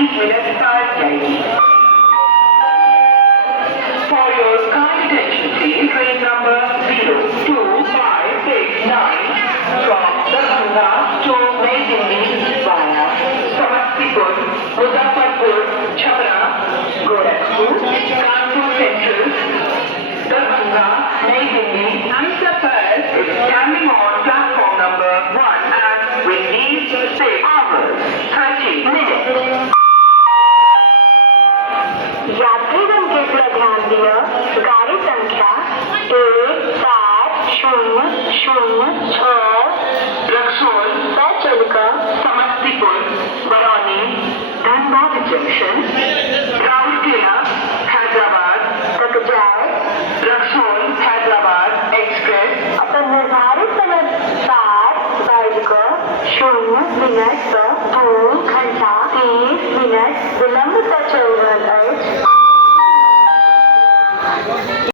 20 minute start जाएगी। For your kind attention please, train number 02569 from Darbhanga to New Delhi via Samastipur, Muzaffarpur, Chhapra, Gorakhpur, Kanpur Central, Darbhanga, New Delhi and safar is standing on platform number 1 and will leave 6 hours 30 minutes. यात्रीगण कृपया ध्यान दिया गाड़ी संख्या 1700 Lucknow, पर चलकर Samastipur, Barauni, Darbhanga Junction